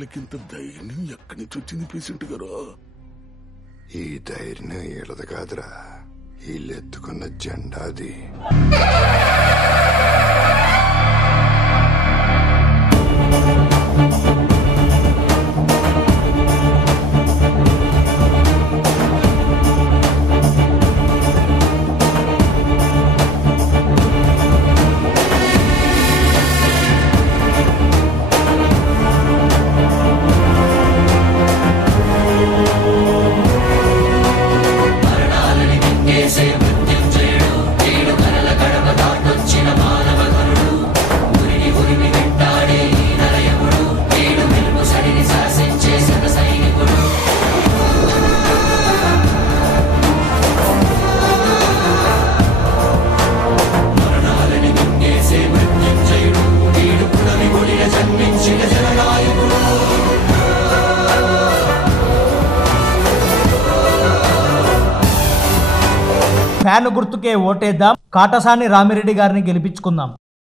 వీళ్ళకింత ధైర్యం ఎక్కడి నుంచి వచ్చింది పేషెంట్ గారు? ఈ ధైర్యం వీళ్ళది కాదురా, వీళ్ళెత్తుకున్న జెండాది. ఫ్యాన్ గుర్తుకే ఓటేద్దాం, కాటసాని రామిరెడ్డి గారిని గెలిపించుకుందాం.